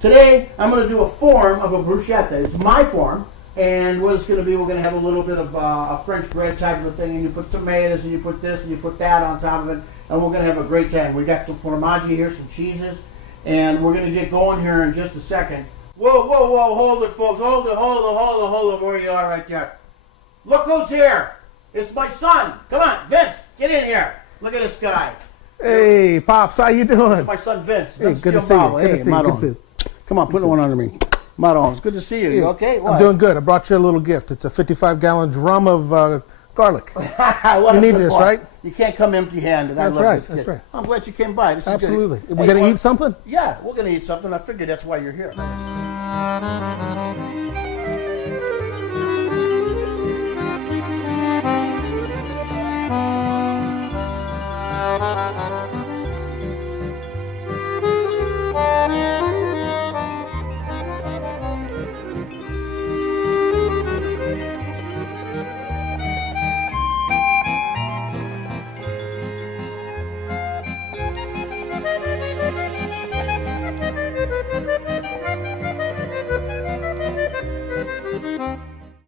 Today, I'm going to do a form of a bruschetta. It's my form, and what it's going to be, we're going to have a little bit of a French bread type of a thing, and you put tomatoes, and you put this, and you put that on top of it, and we're going to have a great time. We got some formaggi here, some cheeses, and we're going to get going here in just a second. Whoa, whoa, whoa, hold it, folks. Hold it, where you are right there. Look who's here. It's my son. Come on, Vince, get in here. Look at this guy. Hey, Pops, how you doing? It's my son, Vince. Hey, good to see you. Good to see you. Good to see you. Come on, put one under me. Maron, it's good to see you. You okay? I'm doing good. I brought you a little gift. It's a 55-gallon drum of garlic. You need this, right? You can't come empty-handed. That's right. That's right. I'm glad you came by. This is Absolutely. Good. We're going to eat something? Yeah, we're going to eat something. I figured that's why you're here.